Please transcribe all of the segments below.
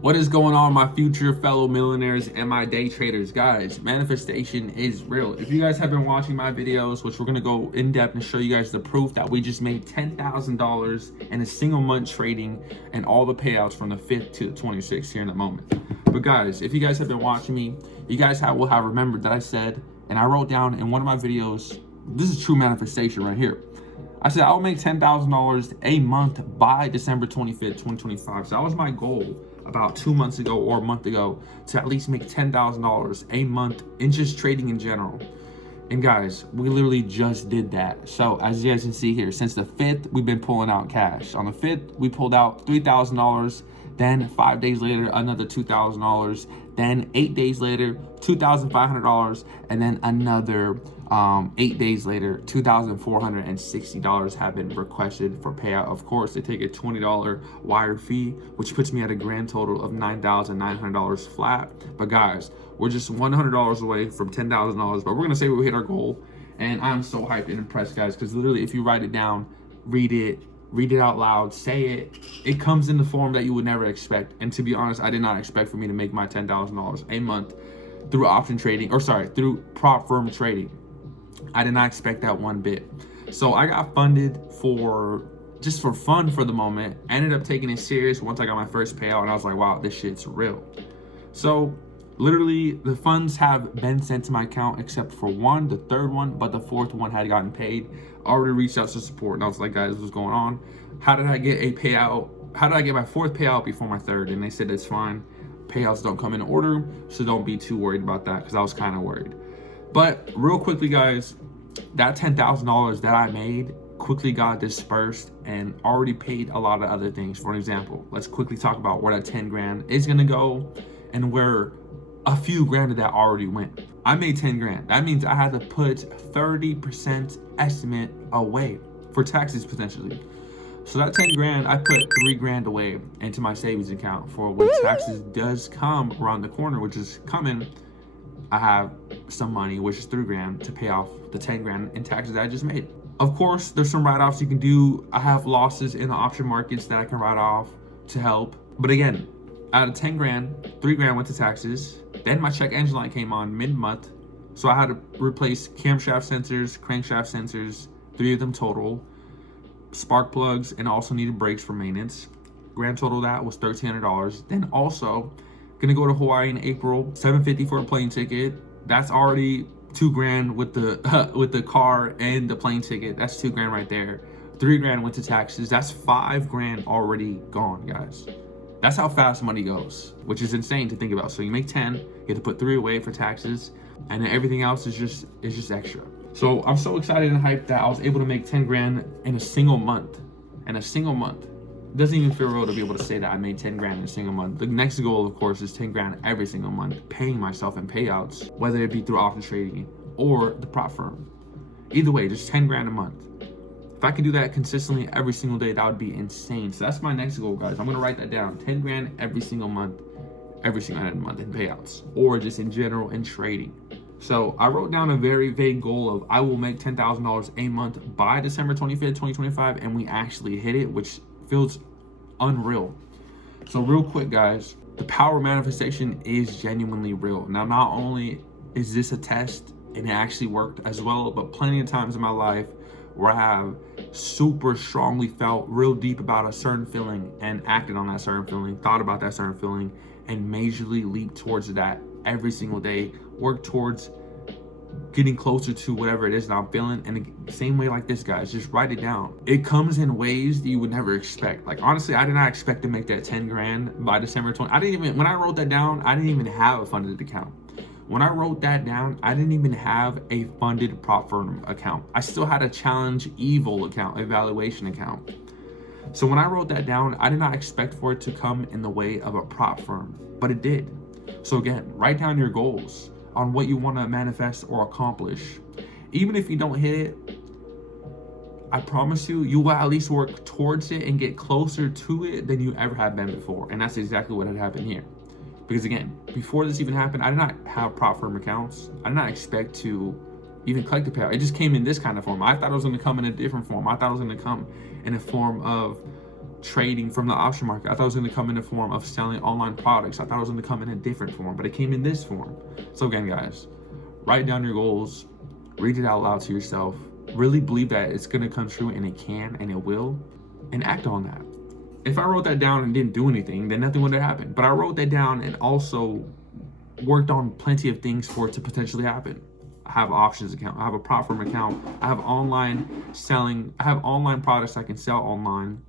What is going on, my future fellow millionaires and my day traders? Guys, manifestation is real. If you guys have been watching my videos, which we're going to go in depth and show you guys the proof that we just made $10,000 in a single month trading and all the payouts from the 5th to the 26th here in a moment. But guys, if you guys have been watching me, you guys will have remembered that I said, and I wrote down in one of my videos, this is true manifestation right here. I said I'll make $10,000 a month by December 25th, 2025. So that was my goal about 2 months ago or a month ago, to at least make $10,000 a month in just trading in general. And guys, we literally just did that. So as you guys can see here, since the 5th, we've been pulling out cash. On the 5th, we pulled out $3,000. Then 5 days later, another $2,000. Then 8 days later, $2,500. And then another 8 days later, $2,460 have been requested for payout. Of course, they take a $20 wire fee, which puts me at a grand total of $9,900 flat. But guys, we're just $100 away from $10,000, but we're gonna say we hit our goal. And I'm so hyped and impressed, guys, because literally if you write it down, read it out loud, say it, it comes in the form that you would never expect. And to be honest, I did not expect for me to make my $10,000 a month through option trading, through prop firm trading. I did not expect that one bit. So I got funded for fun for the moment. I ended up taking it serious once I got my first payout, and I was like, wow, this shit's real. So literally the funds have been sent to my account except for one, the third one, but the fourth one had gotten paid. I already reached out to support, and I was like, guys, what's going on? How did I get a payout? How did I get my fourth payout before my third? And they said it's fine. Payouts don't come in order, so don't be too worried about that, because I was kind of worried. But real quickly, guys, that $10,000 that I made quickly got dispersed and already paid a lot of other things. For example, let's quickly talk about where that 10 grand is gonna go and where a few grand of that already went. I made 10 grand. That means I had to put 30% estimate away for taxes potentially. So that 10 grand, I put 3 grand away into my savings account for when taxes does come around the corner, which is coming. I have some money, which is 3 grand, to pay off the 10 grand in taxes that I just made. Of course, there's some write-offs you can do. I have losses in the option markets that I can write off to help. But again, out of 10 grand, 3 grand went to taxes. Then my check engine light came on mid-month. So I had to replace camshaft sensors, crankshaft sensors, 3 of them total, spark plugs, and also needed brakes for maintenance. Grand total of that was $1,300. Then also, gonna go to Hawaii in April, $750 for a plane ticket. That's already 2 grand with the car and the plane ticket. That's 2 grand right there. 3 grand went to taxes. That's 5 grand already gone, guys. That's how fast money goes, which is insane to think about. So you make 10, you have to put 3 away for taxes, and then everything else is just extra. So I'm so excited and hyped that I was able to make 10 grand in a single month. It doesn't even feel real to be able to say that I made 10 grand in a single month. The next goal, of course, is 10 grand every single month, paying myself in payouts, whether it be through option trading or the prop firm. Either way, just 10 grand a month. If I could do that consistently every single day, that would be insane. So that's my next goal, guys. I'm gonna write that down. 10 grand every single month in payouts, or just in general in trading. So I wrote down a very vague goal of I will make $10,000 a month by December 25th, 2025, and we actually hit it, which feels unreal. So real quick, guys, the power of manifestation is genuinely real. Now, not only is this a test and it actually worked as well, but plenty of times in my life where I have super strongly felt real deep about a certain feeling and acted on that certain feeling, thought about that certain feeling, and majorly leaped towards that every single day, work towards getting closer to whatever it is that I'm feeling. And the same way like this, guys, just write it down. It comes in ways that you would never expect. Like, honestly, I did not expect to make that 10 grand by December 20. When I wrote that down, I didn't even have a funded account. When I wrote that down, I didn't even have a funded prop firm account. I still had a challenge evil account, evaluation account. So when I wrote that down, I did not expect for it to come in the way of a prop firm, but it did. So again, write down your goals on what you want to manifest or accomplish. Even if you don't hit it, I promise you, you will at least work towards it and get closer to it than you ever have been before. And that's exactly what had happened here. Because again, before this even happened, I did not have prop firm accounts. I did not expect to even collect the payout. It just came in this kind of form. I thought it was going to come in a different form. I thought it was going to come in a form of trading from the option market. I thought it was going to come in the form of selling online products. I thought it was going to come in a different form, but it came in this form. So again, guys, write down your goals, read it out loud to yourself, really believe that it's going to come true, and it can and it will, and act on that. If I wrote that down and didn't do anything, then nothing would have happened. But I wrote that down and also worked on plenty of things for it to potentially happen. I have options account, I have a prop firm account, I have online selling, I have online products I can sell online.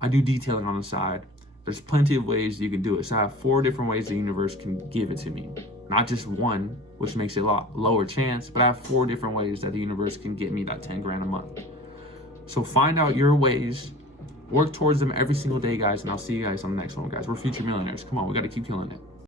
I do detailing on the side. There's plenty of ways you can do it. So I have 4 different ways the universe can give it to me. Not just one, which makes it a lot lower chance, but I have 4 different ways that the universe can get me that 10 grand a month. So find out your ways, work towards them every single day, guys, and I'll see you guys on the next one, guys. We're future millionaires. Come on, we got to keep killing it.